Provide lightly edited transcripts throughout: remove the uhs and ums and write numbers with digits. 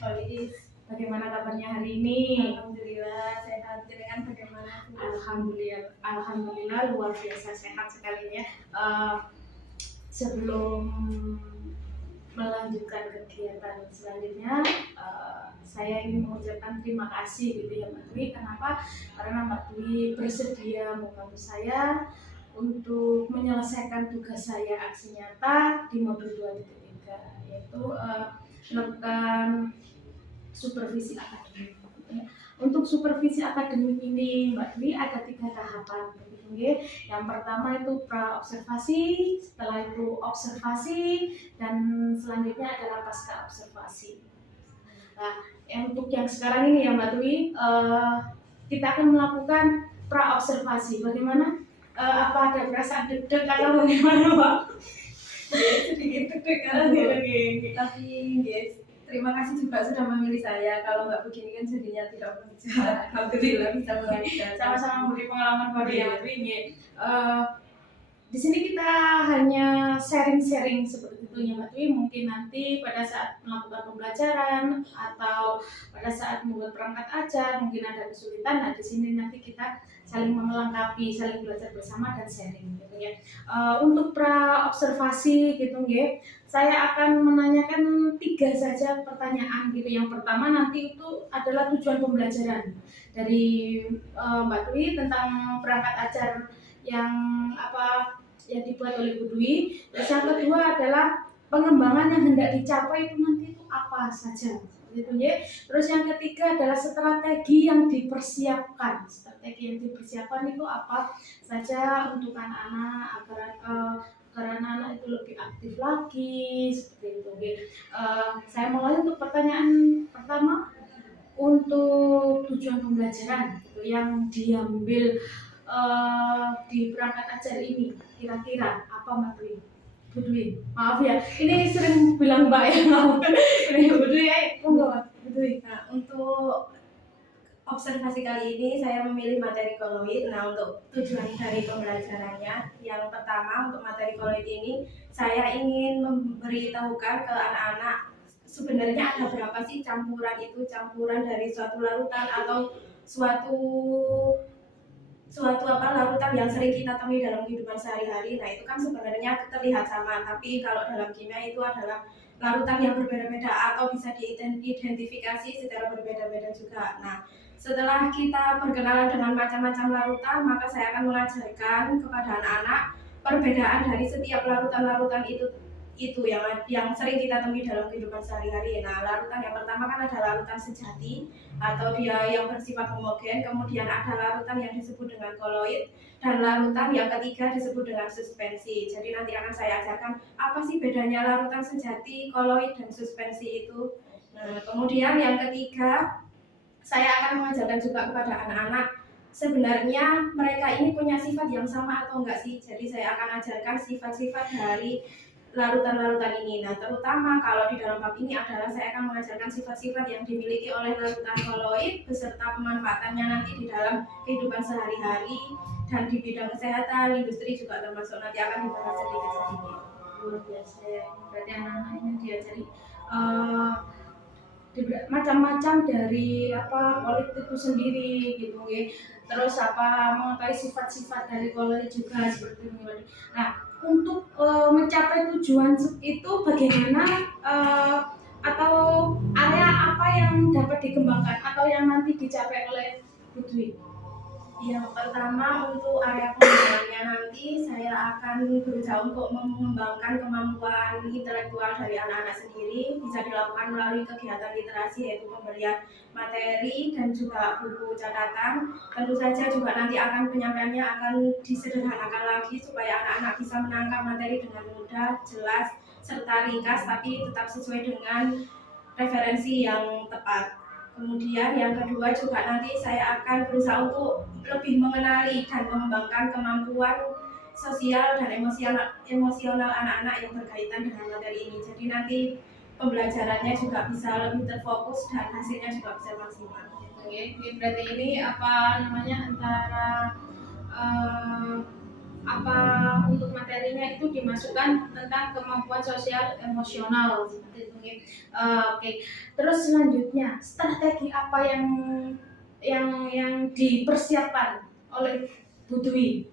Polis. Bagaimana kabarnya hari ini? Alhamdulillah sehat. Dengan bagaimana? Alhamdulillah luar biasa sehat sekali ya. Sebelum melanjutkan kegiatan selanjutnya, saya ingin mengucapkan terima kasih gitu ya Mbak Dwi. Kenapa? Karena Mbak Dwi bersedia membantu saya untuk menyelesaikan tugas saya aksi nyata di modul 2.3, yaitu melakukan supervisi akademik. Untuk supervisi akademik ini Mbak Dwi ada 3 tahapan. Yang pertama itu pra-observasi, setelah itu observasi, dan selanjutnya adalah pasca observasi. Nah, untuk yang sekarang ini ya Mbak Dwi, kita akan melakukan pra-observasi. Bagaimana? Apa ada perasaan deg-deg atau bagaimana Mbak? Sedikit deg-degan. Tapi yes, terima kasih juga sudah memilih saya. Kalau nggak begini kan jadinya tidak belajar. Alhamdulillah bisa belajar. Sama-sama memberi pengalaman baru ya Mbak Dwi. Di sini kita hanya sharing-sharing seperti itu ya Mbak Dwi. Mungkin nanti pada saat melakukan pembelajaran atau pada saat membuat perangkat ajar mungkin ada kesulitan. Nah di sini nanti kita saling melengkapi, saling belajar bersama dan sharing gitu ya. Untuk pra observasi gitu ya, saya akan menanyakan 3 saja pertanyaan gitu. Yang pertama nanti itu adalah tujuan pembelajaran dari Mbak Dwi tentang perangkat ajar yang dibuat oleh Bu Dwi. Terus yang kedua adalah pengembangan yang hendak dicapai itu nanti itu apa saja gitu ya. Terus yang ketiga adalah strategi yang dipersiapkan. Strategi yang dipersiapkan itu apa saja untuk anak-anak agar anak-anak itu lebih aktif lagi seperti itu. Saya mulai untuk pertanyaan pertama. Untuk tujuan pembelajaran yang diambil di perangkat ajar ini kira-kira apa Mbak Dwi? Bu Dwi, maaf ya, ini sering bilang Mbak ya, maaf. Bu Dwi, monggo Bu Dwi. Nah, untuk observasi kali ini saya memilih materi koloid. Nah, untuk tujuan dari pembelajarannya, yang pertama untuk materi koloid ini saya ingin memberitahukan ke anak-anak sebenarnya ada berapa sih campuran dari suatu larutan atau suatu larutan yang sering kita temui dalam kehidupan sehari-hari. Nah, itu kan sebenarnya terlihat sama, tapi kalau dalam kimia itu adalah larutan yang berbeda-beda atau bisa diidentifikasi secara berbeda-beda juga. Nah, setelah kita berkenalan dengan macam-macam larutan, maka saya akan mengajarkan kepada anak-anak perbedaan dari setiap larutan-larutan itu yang sering kita temui dalam kehidupan sehari-hari. Nah, larutan yang pertama kan ada larutan sejati atau dia yang bersifat homogen, kemudian ada larutan yang disebut dengan koloid, dan larutan yang ketiga disebut dengan suspensi. Jadi nanti akan saya ajarkan apa sih bedanya larutan sejati, koloid, dan suspensi itu. Nah, kemudian yang ketiga saya akan mengajarkan juga kepada anak-anak sebenarnya mereka ini punya sifat yang sama atau enggak sih. Jadi saya akan ajarkan sifat-sifat dari larutan-larutan ini. Nah, terutama kalau di dalam bab ini adalah saya akan mengajarkan sifat-sifat yang dimiliki oleh larutan koloid beserta pemanfaatannya nanti di dalam kehidupan sehari-hari dan di bidang kesehatan, industri juga termasuk nanti akan dibahas sedikit-sedikit. Luar biasa ya, berarti anak-anak ini diajari macam-macam dari koloid itu sendiri gitu ya. Terus mengetahui sifat-sifat dari koloid juga seperti itu. Nah, untuk mencapai tujuan itu bagaimana atau area apa yang dapat dikembangkan atau yang nanti dicapai oleh Bu Dwi? Yang pertama untuk area pengembangannya nanti saya akan berusaha untuk mengembangkan kemampuan intelektual dari anak-anak sendiri. Bisa dilakukan melalui kegiatan literasi yaitu pemberian materi dan juga buku catatan. Tentu saja juga nanti akan penyampaiannya akan disederhanakan lagi supaya anak-anak bisa menangkap materi dengan mudah, jelas, serta ringkas tapi tetap sesuai dengan referensi yang tepat. Kemudian yang kedua juga nanti saya akan berusaha untuk lebih mengenali dan mengembangkan kemampuan sosial dan emosional anak-anak yang berkaitan dengan materi ini. Jadi nanti pembelajarannya juga bisa lebih terfokus dan hasilnya juga bisa maksimal. Oke, berarti ini antara apa untuk materinya itu dimasukkan tentang kemampuan sosial emosional seperti itu. Oke. Terus selanjutnya strategi apa yang dipersiapkan oleh Bu Dwi?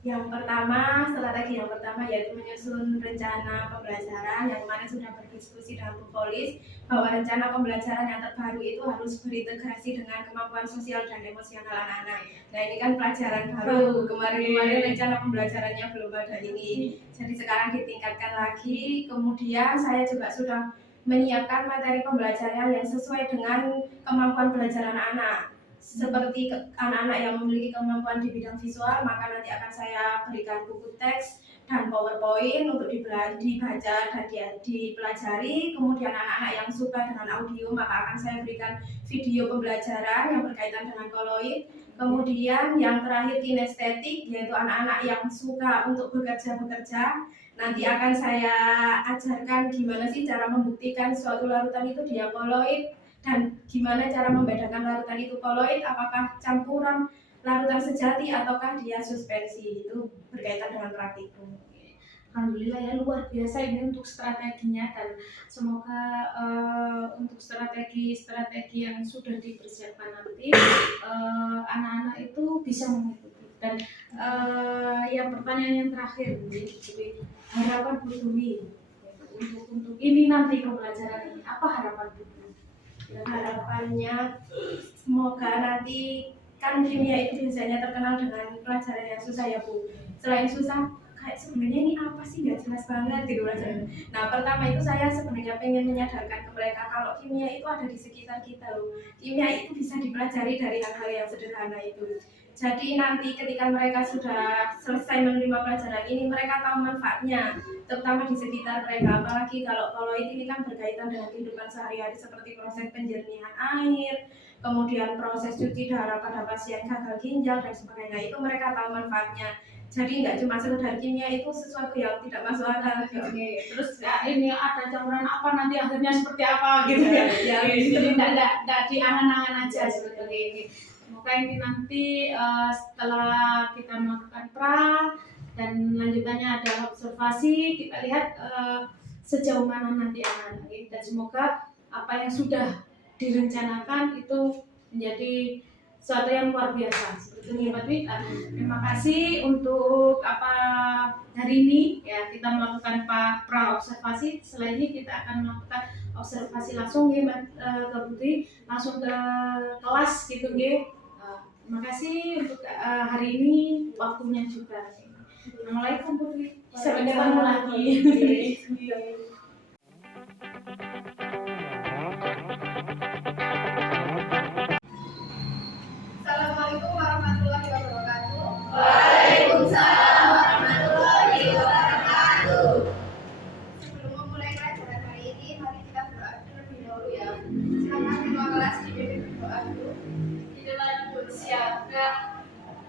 Strategi yang pertama yaitu menyusun rencana pembelajaran yang kemarin sudah berdiskusi dengan Bu Polis bahwa rencana pembelajaran yang terbaru itu harus berintegrasi dengan kemampuan sosial dan emosional anak-anak. Nah ini kan pelajaran baru, kemarin rencana pembelajarannya belum ada ini, jadi sekarang ditingkatkan lagi. Kemudian saya juga sudah menyiapkan materi pembelajaran yang sesuai dengan kemampuan belajar anak-anak. Seperti anak-anak yang memiliki kemampuan di bidang visual, maka nanti akan saya berikan buku teks dan PowerPoint untuk dibaca dan dipelajari. Kemudian anak-anak yang suka dengan audio, maka akan saya berikan video pembelajaran yang berkaitan dengan koloid. Kemudian yang terakhir kinestetik, yaitu anak-anak yang suka untuk bekerja, nanti akan saya ajarkan gimana sih cara membuktikan suatu larutan itu dia koloid, dan gimana cara membedakan larutan itu koloid, apakah campuran larutan sejati ataukah dia suspensi. Itu berkaitan dengan praktikum. Alhamdulillah ya, luar biasa ini untuk strateginya, dan semoga untuk strategi yang sudah dipersiapkan nanti anak-anak itu bisa mengikuti. Dan yang pertanyaan yang terakhir, jadi harapan Bu Dwi untuk ini nanti pembelajaran ini, apa harapan Bu Dwi? Harapannya semoga nanti, kan kimia itu biasanya terkenal dengan pelajaran yang susah ya Bu. Selain susah, kayak sebenarnya ini apa sih, nggak jelas banget gitu pelajaran. Nah pertama itu saya sebenarnya pengen menyadarkan ke mereka kalau kimia itu ada di sekitar kita loh. Kimia itu bisa dipelajari dari hal-hal yang sederhana itu. Jadi nanti ketika mereka sudah selesai menerima pelajaran ini, mereka tahu manfaatnya, terutama di sekitar mereka. Apalagi kalau koloid ini kan berkaitan dengan kehidupan sehari-hari seperti proses penjernihan air, kemudian proses cuci darah pada pasien gagal ginjal dan sebagainya. Itu mereka tahu manfaatnya. Jadi nggak cuma sekedar kimia itu sesuatu yang tidak masuk akal. Terus ya, ini ada campuran apa, nanti akhirnya seperti apa gitu ya. Jadi tidak diangan-angan aja seperti ini. Semoga ini nanti setelah kita melakukan pra dan lanjutannya ada observasi, kita lihat sejauh mana nanti anak-anak, dan semoga apa yang sudah direncanakan itu menjadi sesuatu yang luar biasa seperti ini Pak Dwi. Terima kasih untuk hari ini ya, kita melakukan pra observasi. Setelah ini kita akan melakukan observasi langsung ya Mbak Dwi, langsung ke kelas gitu ya. Terima kasih untuk hari ini, waktunya juga. Assalamualaikum Bu Dwi. Sampai ketemu lagi. Assalamualaikum warahmatullahi wabarakatuh. Waalaikumsalam warahmatullahi wabarakatuh. Sebelum memulai pelajaran hari ini, mari kita berdoa terlebih dahulu ya. Silakan ketua kelas dipimpin berdoa dulu. Di depan pun siapkan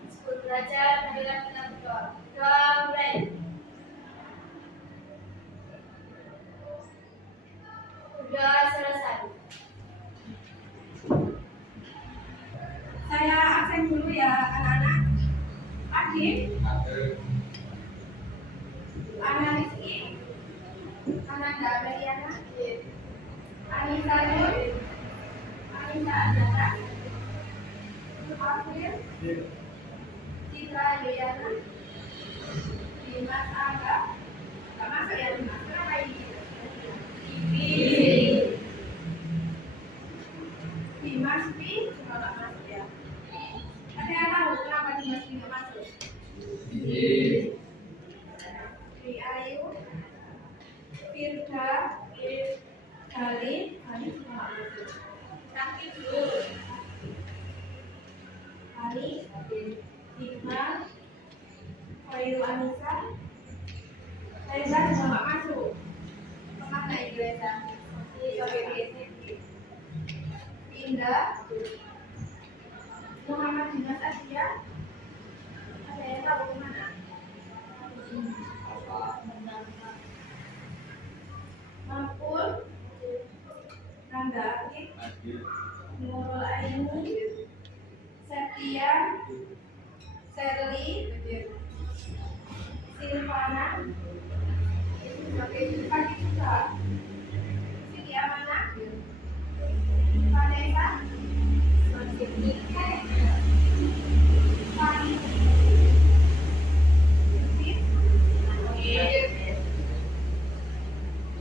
10 derajat, marilah kita berdoa. Doa mulai. Sudah selesai. Saya absen dulu ya anak-anak. Adit, Ana Rizky, Ananda Meliana, Anissa Nur, Anissa Adana, April, Citra Yuyana, Dimas Angga. Gak masuk ya Dimas, kenapa ini? Dimas Pi juga gak masuk ya. Ada yang tahu kenapa Dimas Pi gak masuk? Dwi Ayu, Firda, Gali juga gak masuk. Sakti dulu. Ali, Hikmah, Khairu Anissa, Reza juga gak masuk. Kemana ini Reza? Indah, Muhammad Dimas Asia. Ada yang tahu kemana? Mapul, Rangga Akif, Nurul Aini, Septian, Serli, Silvana. Oke, pagi juga. Cynthia mana? Vanessa. Fani.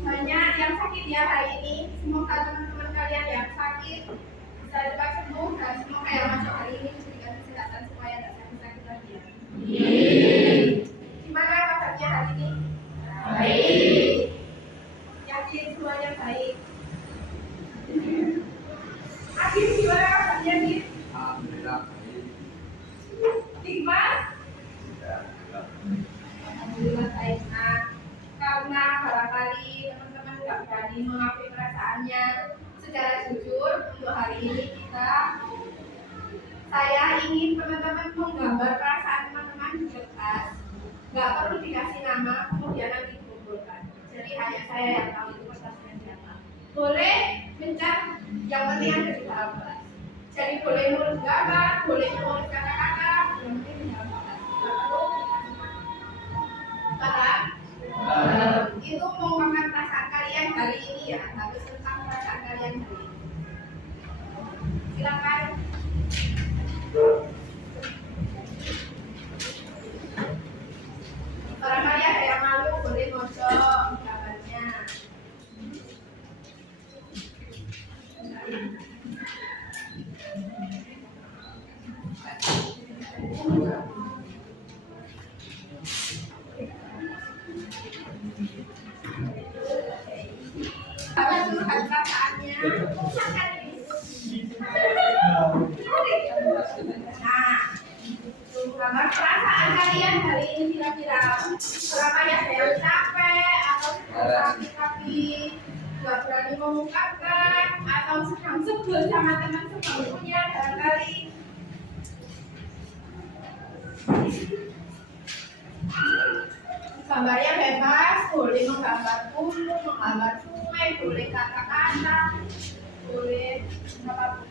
Banyak yang sakit ya hari ini. Semoga teman-teman kalian yang sakit bisa cepat sembuh dan semoga yang masuk hari ini diberikan kesehatan supaya tidak sakit-sakit lagi ya. Gimana kabarnya hari ini? Baik. Yakin semuanya baik. Akhir gimana kabarnya Dit? Alhamdulillah baik. Iqbal? Alhamdulillah baik. Nah, karena barangkali teman-teman nggak berani mengakui perasaannya secara jujur, untuk hari ini saya ingin teman-teman menggambar perasaan teman-teman di kertas. Nggak perlu dikasih nama, kemudian nanti dikumpulkan. Jadi hanya saya yang tahu itu kertasnya siapa. Boleh mencat, yang penting ada di dalam kelas. Jadi boleh nulis gambar, boleh nulis kata-kata, yang penting di dalam kelas. Nggak perlu dikasih nama. Paham? Itu mengungkapkan perasaan kalian hari ini ya, harus tentang perasaan kalian hari ini. Silakan. Barangkali ada yang malu, boleh mojok gambarnya. Apa curhat perasaannya? Usahakan ini. Nah, gambar perasaan kalian hari ini kira-kira berapa ya? Ada yang capek atau sakit tapi nggak berani mengungkapkan atau sedang sebel sama teman sebelumnya barangkali. Gambarnya bebas, boleh menggambar gunung, menggambar sungai, boleh kata-kata, boleh apapun.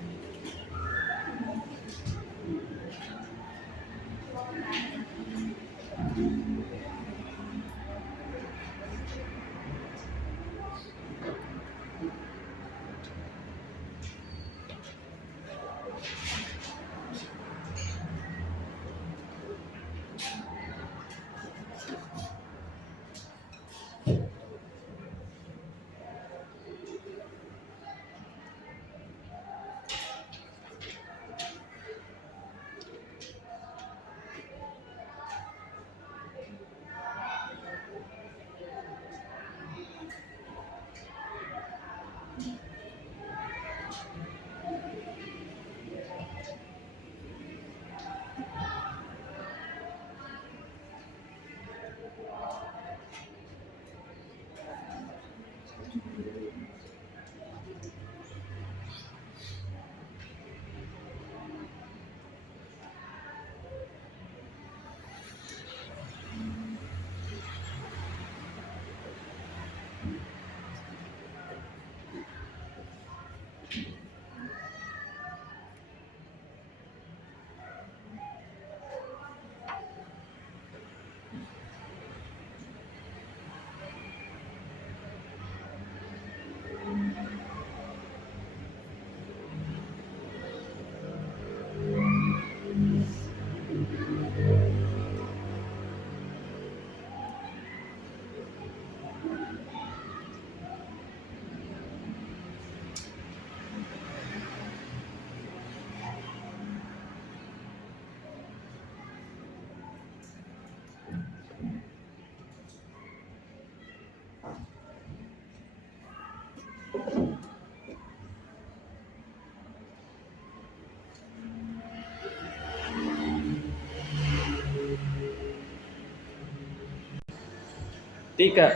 Tiga.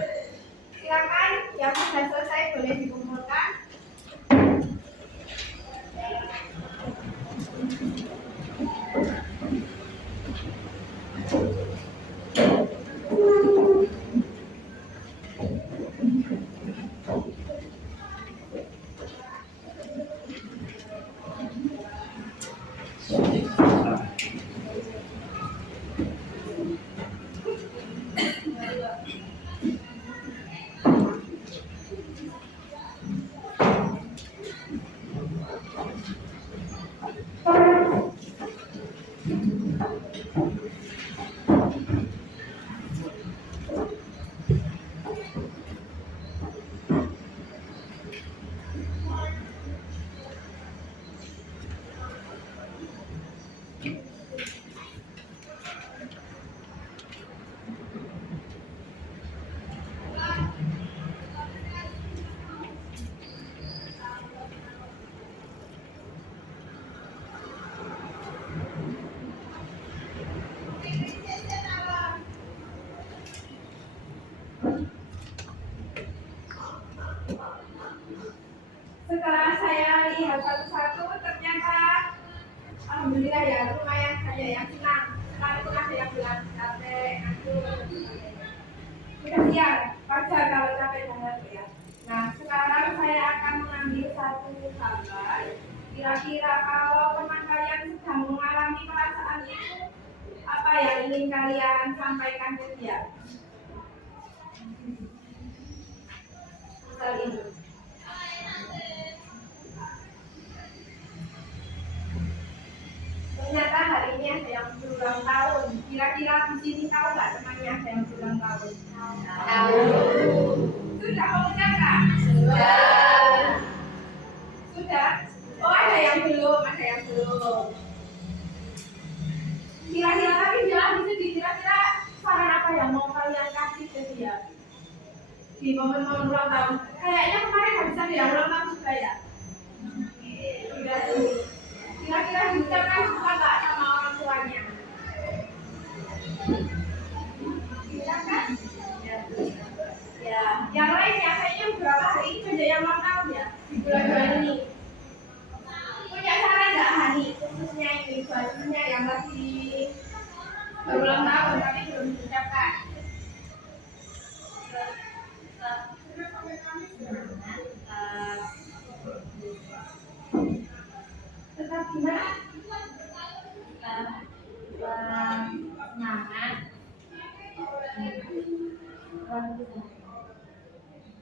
Silakan yang sudah selesai boleh dikumpulkan. lihat satu-satu ternyata alhamdulillah ya lumayan ada yang senang. Sekalipun ada yang bilang capek, ngantuk. Sudah siap, wajar kalau capek banget ya. Nah, sekarang saya akan mengambil satu gambar. Kira-kira kalau teman kalian sedang mengalami perasaan itu, apa yang ingin kalian sampaikan ke dia? Misal ini. Ternyata hari ini ada yang berulang tahun. Kira-kira di sini tahu nggak temannya ada yang berulang tahun? Tahu. Sudah mengucapkan? Sudah. Sudah? Oh, ada yang belum, ada yang belum. Kira-kira tapi bilang di sini kira-kira saran apa yang mau kalian kasih ke dia di momen-momen ulang tahun? Kayaknya kemarin habis ada yang ulang tahun juga ya. Sudah sih. Kira-kira diucapkan suka nggak sama orang tuanya? Diucapkan? Ya. Yang lain ya kayaknya beberapa hari ini ada yang ulang tahun ya di bulan-bulan ini. Punya saran nggak Hani? Khususnya ini bajunya yang lagi berulang tahun tapi belum diucapkan. Tetap gimana? Nyaman.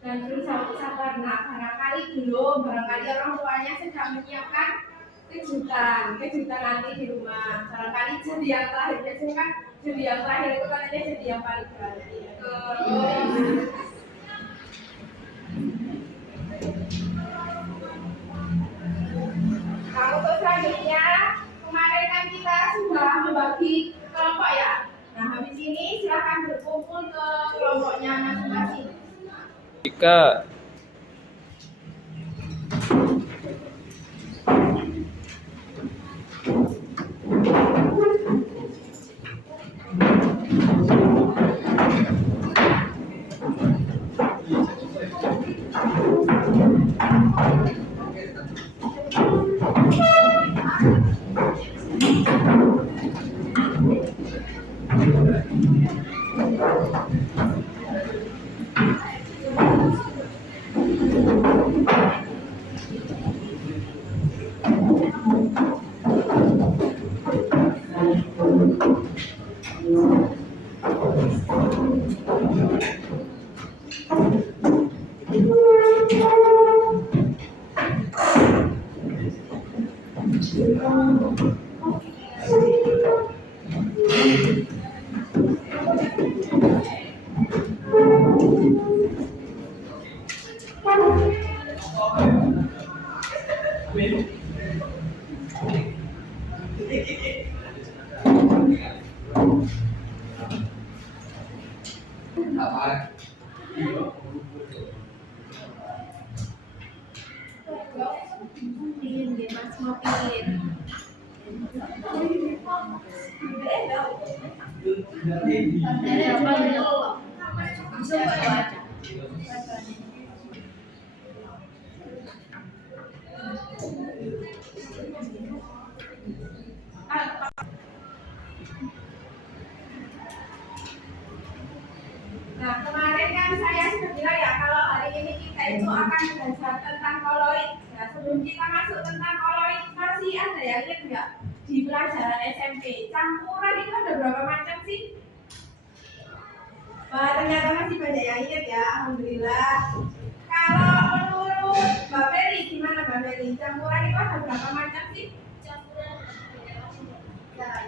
Dan berusaha sabar. Nah, barangkali belum, barangkali orang tuanya sedang menyiapkan kejutan nanti di rumah. Barangkali jadi yang terakhir, biasanya kan jadi yang terakhir itu katanya jadi yang paling berarti. Nah, untuk selanjutnya kemarin kan kita sudah membagi kelompok ya. Nah, habis ini silakan berkumpul ke kelompoknya masing-masing. Ika. Mas mau pilih. Nah, kemarin kan saya sudah bilang ya kalau hari ini kita itu akan belajar tentang koloid. Nah, sebelum kita masuk tentang koloid, masih ada yang ingat nggak di pelajaran SMP? Campuran itu ada berapa macam sih? Wah, ternyata masih banyak yang ingat ya, alhamdulillah. Kalau menurut Mbak Feli, gimana Mbak Feli? Campuran itu ada berapa macam sih? Campuran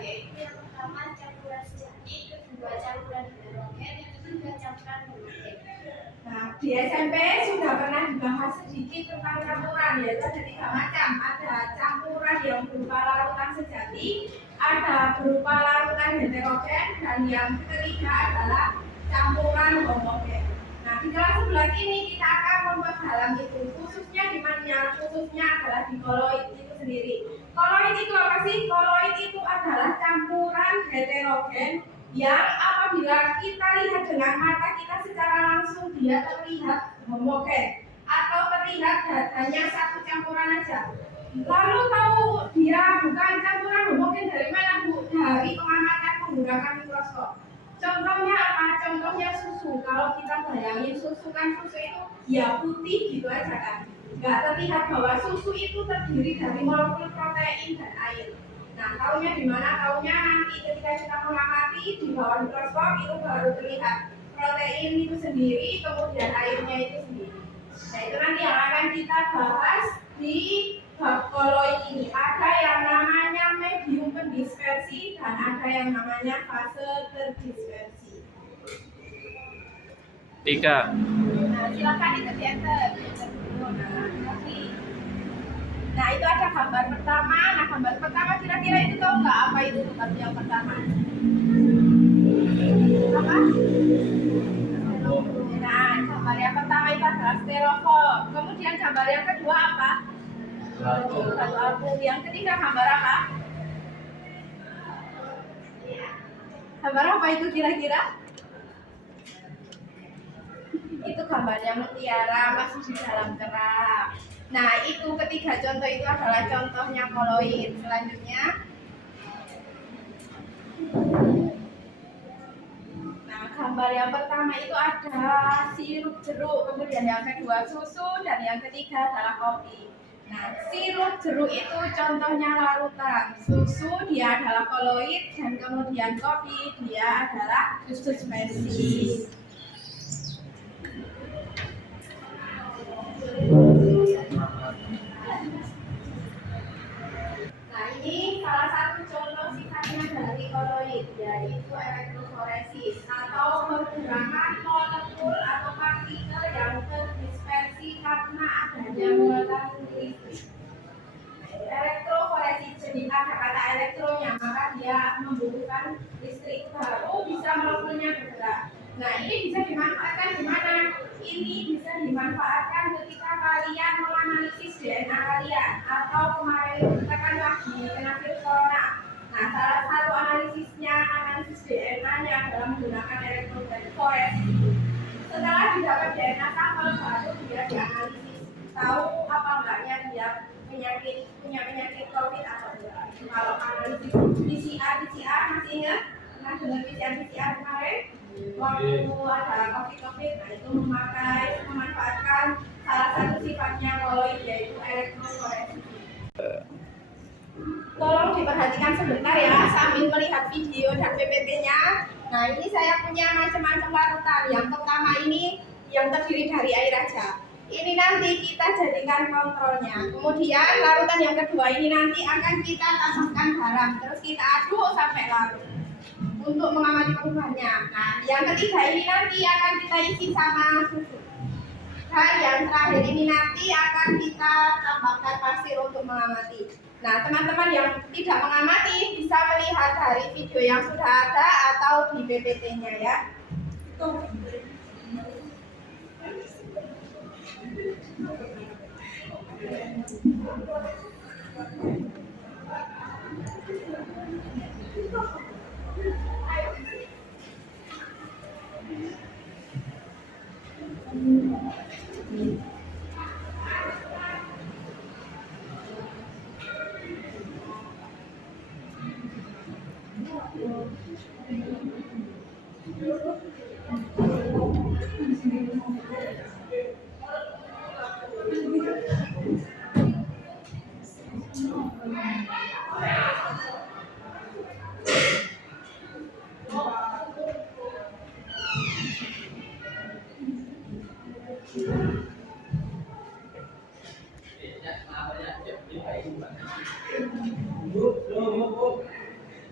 yaitu yang pertama campuran sejati, kedua campuran heterogen, yang ketiga campuran homogen. Nah, di SMP sudah pernah dibahas sedikit tentang campuran, yaitu ada 3 macam. Ada campuran yang berupa larutan sejati, ada berupa larutan heterogen, dan yang ketiga adalah campuran homogen. Nah, di kelas 11 ini kita akan memperdalam itu, khususnya di mana? Khususnya adalah di koloid itu sendiri. Koloid itu apa sih? Koloid itu adalah campuran heterogen yang apabila kita lihat dengan mata kita secara langsung dia terlihat homogen. atau terlihat hanya satu campuran aja. Lalu tahu dia bukan campuran homogen dari mana Bu? Dari pengamatan menggunakan mikroskop. Contohnya apa? Contohnya susu. Kalau kita bayangin susu kan susu itu ya putih gitu aja kan. Nggak terlihat bahwa susu itu terdiri dari molekul protein dan air. Nah, taunya di mana? Taunya nanti ketika kita mengamati di bawah mikroskop itu baru terlihat protein itu sendiri, kemudian airnya itu sendiri. Nah, itu nanti yang akan kita bahas di bab koloid ini. Ada yang namanya medium pendispersi dan ada yang namanya fase terdispersi. 3. Nah, silakan itu dienter. Nah, itu ada gambar pertama. Nah, gambar pertama kira-kira itu tahu nggak apa itu gambar yang pertama? Apa? Nah, gambar yang pertama itu adalah styrofoam. Kemudian gambar yang kedua apa? Batu apung. Yang ketiga gambar apa? Gambar apa itu kira-kira? Itu gambarnya mutiara masih di dalam kerak. Nah, itu ketiga contoh itu adalah contohnya koloid. Selanjutnya, nah gambar yang pertama itu ada sirup jeruk, kemudian yang kedua susu, dan yang ketiga adalah kopi. Nah, sirup jeruk itu contohnya larutan, susu dia adalah koloid, dan kemudian kopi dia adalah suspensi. Nah, ini salah satu contoh sifatnya dari koloid, yaitu elektroforesis atau pergerakan molekul atau partikel yang terdispersi karena adanya muatan listrik. Elektroforesis, jadi ada kata elektronya, maka dia membutuhkan listrik baru bisa molekulnya bergerak. Nah, ini bisa dimanfaatkan di mana? Ini bisa dimanfaatkan ketika kalian menganalisis DNA kalian atau kemarin kita kan lagi kena virus corona. Nah, salah satu analisis DNA-nya adalah menggunakan elektroforesis. Setelah didapat DNA sampel baru dia dianalisis, tahu apa enggaknya dia punya penyakit COVID atau enggak. Kalau analisis PCR masih ingat? Nah, dengan PCR kemarin waktu ada COVID, nah itu memanfaatkan salah satu sifatnya koloid yaitu elektroforesis. Tolong diperhatikan sebentar ya sambil melihat video dan PPT-nya. Nah, ini saya punya macam-macam larutan. Yang pertama ini yang terdiri dari air aja. Ini nanti kita jadikan kontrolnya. Kemudian larutan yang kedua ini nanti akan kita tambahkan garam, terus kita aduk sampai larut untuk mengamati perubahannya. Nah, yang ketiga ini nanti akan kita isi sama susu. Dan yang terakhir ini nanti akan kita tambahkan pasir untuk mengamati. Nah, teman-teman yang tidak mengamati bisa melihat dari video yang sudah ada atau di PPT-nya ya.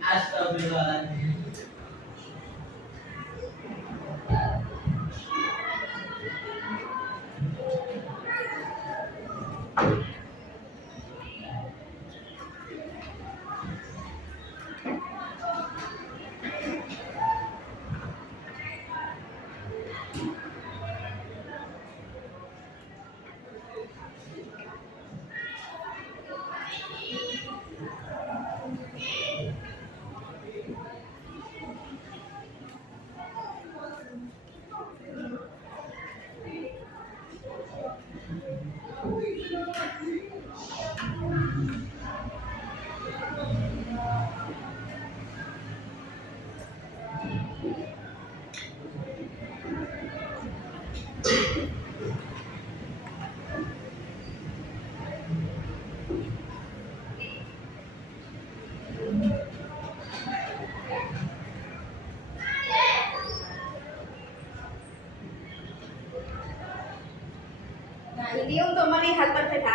Astagfirullahaladzim.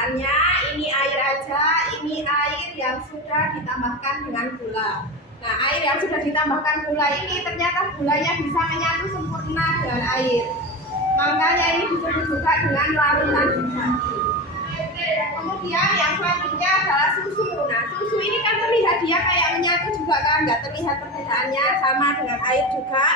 perbedaannya, ini air aja, ini air yang sudah ditambahkan dengan gula. Nah, air yang sudah ditambahkan gula ini ternyata gulanya bisa menyatu sempurna dengan air. Makanya ini disebut juga dengan larutan sejati. Kemudian yang selanjutnya adalah susu. Nah, susu ini kan terlihat dia kayak menyatu juga kan, nggak terlihat perbedaannya, sama dengan air juga.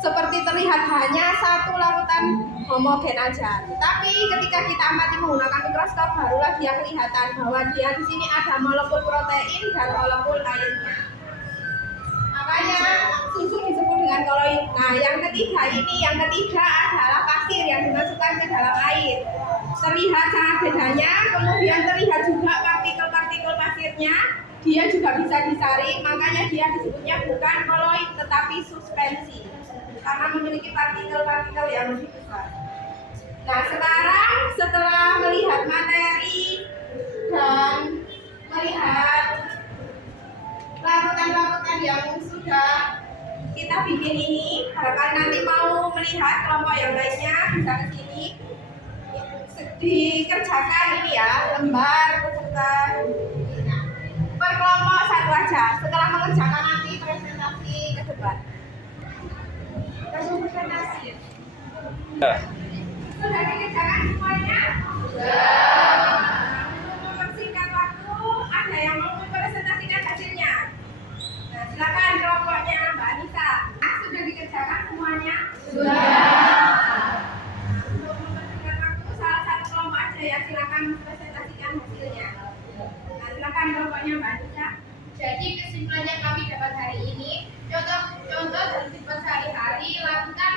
Seperti terlihat hanya satu larutan homogen aja. Tapi ketika kita amati menggunakan mikroskop, barulah dia kelihatan bahwa dia di sini ada molekul protein dan molekul airnya. Makanya susu disebut dengan koloid. Nah, yang ketiga adalah pasir yang dimasukkan ke dalam air. Terlihat sangat bedanya, kemudian terlihat juga partikel-partikel pasirnya. Dia juga bisa disaring, makanya dia disebutnya bukan koloid tetapi suspensi. Karena memiliki partikel-partikel yang lebih besar. Nah, sekarang setelah melihat materi dan melihat larutan-larutan yang sudah kita bikin ini, barangkali nanti mau melihat kelompok yang lainnya bisa ke sini. Dikerjakan ini ya, lembar beserta per kelompok satu aja. Setelah mengerjakan nanti presentasi ke depan. Presentasi. Sudah dikerjakan semuanya? Sudah. Untuk mempersingkat waktu, ada yang mau mempresentasikan hasilnya? Nah, silakan kelompoknya Mbak Anissa. Sudah dikerjakan semuanya? Sudah. Untuk mempersingkat waktu, salah satu kelompok aja ya, silakan mempresentasikan hasilnya. Nah, silakan kelompoknya Mbak Anissa. Jadi kesimpulannya kami dapat hari ini, contoh dalam kehidupan sehari-hari, lakukan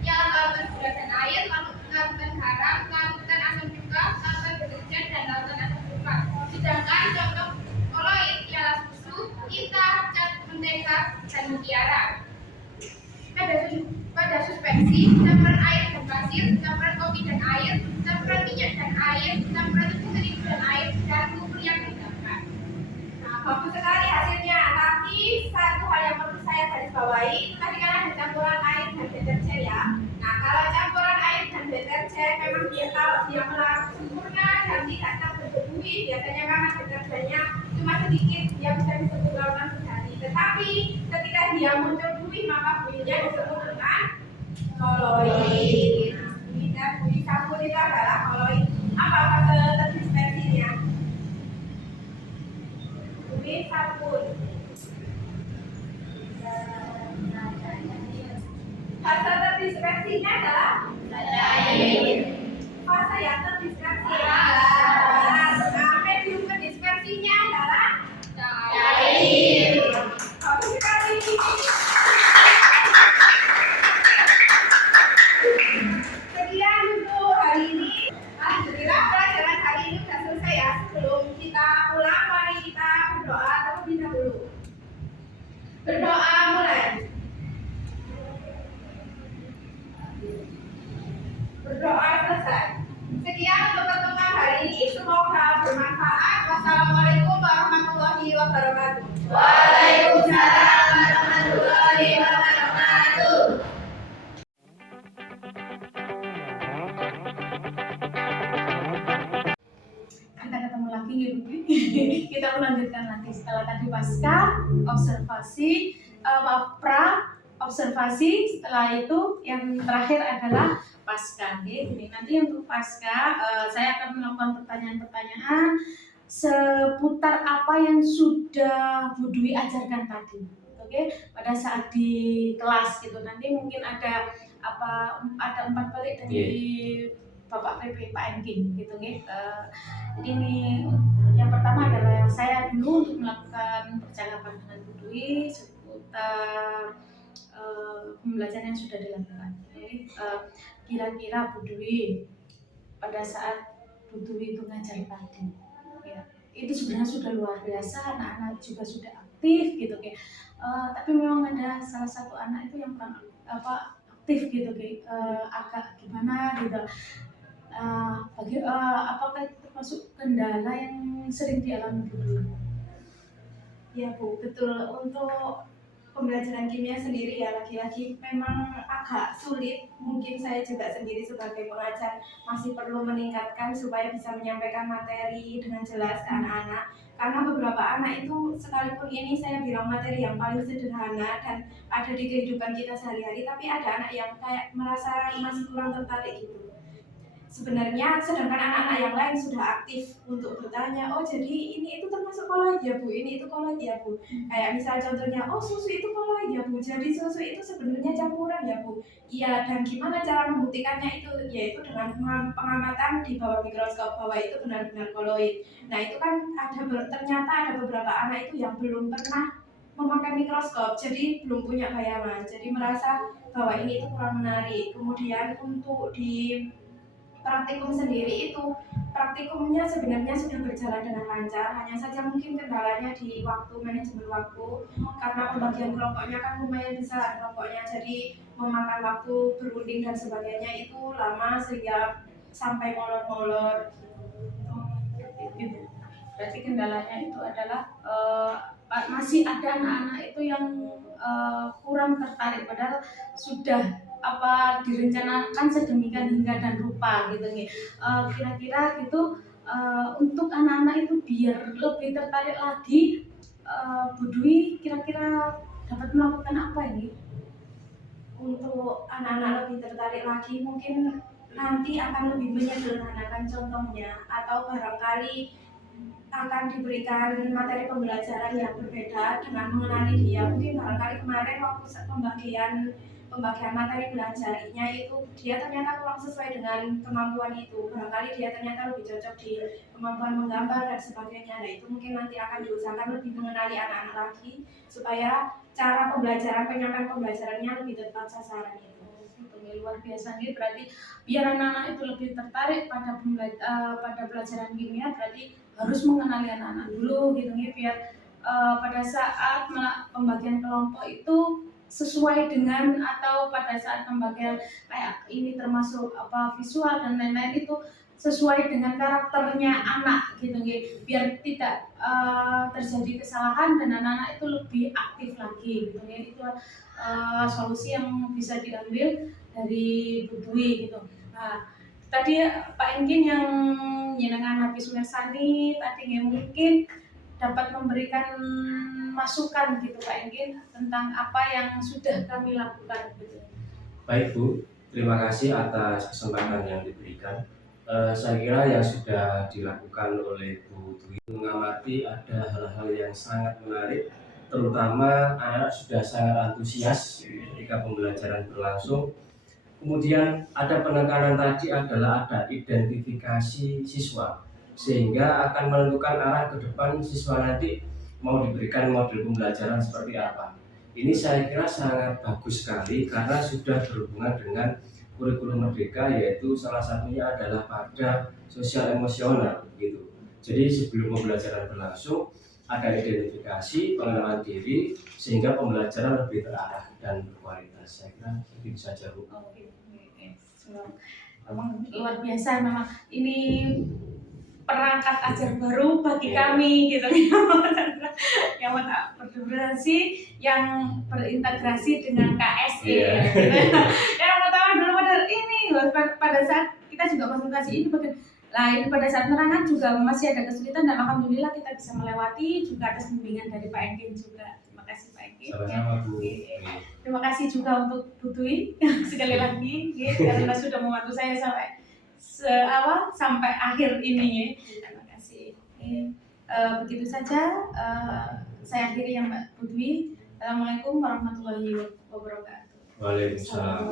yang larutan gula dan air, larutan garam, larutan asam cuka, larutan deterjen, dan larutan asam sulfat. Sedangkan contoh koloid ialah susu, tinta, cat, mentega, dan mutiara. Pada suspensi, campuran air dan pasir, campuran kopi dan air, campuran minyak dan air, campuran tepung terigu dan air, dan bubur yang ditambahkan. Nah, bagus sekali hasilnya. Tapi satu hal yang perlu saya garis bawahi, itu tadi kan ada campuran air dan deterjen ya. Nah, kalau campuran air dan deterjen memang dia kalau dia melarut sempurna dan tidak terbuih, biasanya karena deterjennya cuma sedikit, dia bisa disebut larutan sejati. Tetapi ketika dia muncul buih, maka buihnya disebut dengan koloid. Nah, buih dan buih campur itu adalah koloid. Apa fase dispersinya? Buih campur. Fase terdispersinya adalah cair. Fase yang terdispersi adalah nah, medium terdispersinya adalah cair. Bagus sekali. Sekian untuk hari ini. Alhamdulillah pelajaran hari ini sudah selesai ya. Sebelum kita pulang, mari kita berdoa terlebih dahulu. Berdoa mulai. Berdoa selesai. Sekian untuk pertemuan hari ini. Semoga bermanfaat. Wassalamualaikum warahmatullahi wabarakatuh. Waalaikumsalam warahmatullahi wabarakatuh. Kita ketemu lagi kita melanjutkan lagi setelah tadi pasca observasi, pra observasi, setelah itu yang terakhir adalah pasca. Jadi nanti untuk pasca saya akan melakukan pertanyaan-pertanyaan seputar apa yang sudah Bu Dwi ajarkan tadi. Oke, pada saat di kelas gitu. Nanti mungkin ada umpan balik dari Bapak PP Pak Engking gitu nih. Jadi ini yang pertama adalah saya dulu untuk melakukan percakapan dengan Bu Dwi seputar pembelajaran yang sudah dilakukan. Jadi kira-kira Bu Dwi pada saat Bu Dwi itu ngajar tadi, ya, itu sebenarnya sudah luar biasa, anak-anak juga sudah aktif gitu kayak. Tapi memang ada salah satu anak itu yang kurang aktif gitu kayak, agak gimana gitu. Apakah itu termasuk kendala yang sering dialami Bu Dwi? Ya Bu, betul. Untuk pembelajaran kimia sendiri ya lagi-lagi memang agak sulit. Mungkin saya juga sendiri sebagai pengajar masih perlu meningkatkan supaya bisa menyampaikan materi dengan jelas ke anak-anak. Karena beberapa anak itu sekalipun ini saya bilang materi yang paling sederhana dan ada di kehidupan kita sehari-hari, tapi ada anak yang kayak merasa masih kurang tertarik gitu. Sebenarnya sedangkan anak-anak yang lain sudah aktif untuk bertanya, oh jadi ini itu termasuk koloid ya Bu, ini itu koloid ya Bu. Kayak misal contohnya, oh susu itu koloid ya Bu, jadi susu itu sebenarnya campuran ya Bu. Iya, dan gimana cara membuktikannya itu? Yaitu dengan pengamatan di bawah mikroskop bahwa itu benar-benar koloid. Nah itu kan ternyata ada beberapa anak itu yang belum pernah memakai mikroskop, jadi belum punya bayangan, jadi merasa bahwa ini itu kurang menarik. Kemudian untuk di praktikum sendiri itu praktikumnya sebenarnya sudah berjalan dengan lancar, hanya saja mungkin kendalanya di waktu, manajemen waktu, karena pembagian kelompoknya kan lumayan besar kelompoknya, jadi memakan waktu berunding dan sebagainya itu lama sehingga sampai molor-molor gitu. Berarti kendalanya itu adalah masih ada anak-anak itu yang kurang tertarik padahal sudah direncanakan sedemikian hingga dan rupa gitu nih. Kira-kira gitu untuk anak-anak itu biar lebih tertarik lagi, Bu Dwi kira-kira dapat melakukan apa ini? Untuk anak-anak lebih tertarik lagi mungkin nanti akan lebih menyederhanakan contohnya, atau barangkali akan diberikan materi pembelajaran yang berbeda dengan mengenali dia. Mungkin barangkali kemarin waktu pembagian materi belajarnya itu dia ternyata kurang sesuai dengan kemampuan itu, barangkali dia ternyata lebih cocok di kemampuan menggambar dan sebagainya. Nah itu mungkin nanti akan diusahakan lebih mengenali anak-anak lagi supaya cara penyampaian pembelajarannya lebih tepat sasaran itu. Luar biasa nih, berarti biar anak-anak itu lebih tertarik pada pelajaran kimia berarti harus mengenali anak-anak dulu gitu nih, biar pada saat pembagian kelompok itu sesuai dengan, atau pada saat pembagian kayak ini termasuk visual dan lain-lain itu sesuai dengan karakternya anak gitu nih, biar tidak terjadi kesalahan dan anak-anak itu lebih aktif lagi gitu ya. Itu solusi yang bisa diambil dari Bu Dwi gitu. Nah, tadi Pak Engin yang nyenengan habis mirsani tadi mungkin dapat memberikan masukan gitu Pak Engin tentang apa yang sudah kami lakukan gitu. Baik Bu, terima kasih atas kesempatan yang diberikan. Saya kira yang sudah dilakukan oleh Bu Dwi mengamati ada hal-hal yang sangat menarik, terutama anak sudah sangat antusias ketika pembelajaran berlangsung. Kemudian ada penekanan tadi adalah ada identifikasi siswa, sehingga akan menentukan arah ke depan siswa nanti mau diberikan model pembelajaran seperti apa. Ini saya kira sangat bagus sekali karena sudah berhubungan dengan kurikulum merdeka, yaitu salah satunya adalah pada sosial emosional gitu. Jadi sebelum pembelajaran berlangsung ada identifikasi, pengenalan diri sehingga pembelajaran lebih terarah dan berkualitas. Saya kira begitu saja Bu. Memang luar biasa, memang ini perangkat ajar baru bagi kami gitu yang berintegrasi, yang berintegrasi dengan KSE gitu. Yang pertama dulu pada saat kita juga konsultasi ini lain pada saat menerangkan juga masih ada kesulitan, dan alhamdulillah kita bisa melewati juga atas bimbingan dari Pak Engin juga. Terima kasih Pak Engin. Sama-sama Bu. Terima kasih juga untuk Bu Dwi sekali lagi karena sudah membantu saya sampai akhir ini. Terima kasih. Begitu saja saya akhiri ya Mbak Bu Dwi. Assalamualaikum warahmatullahi wabarakatuh. Waalaikumsalam.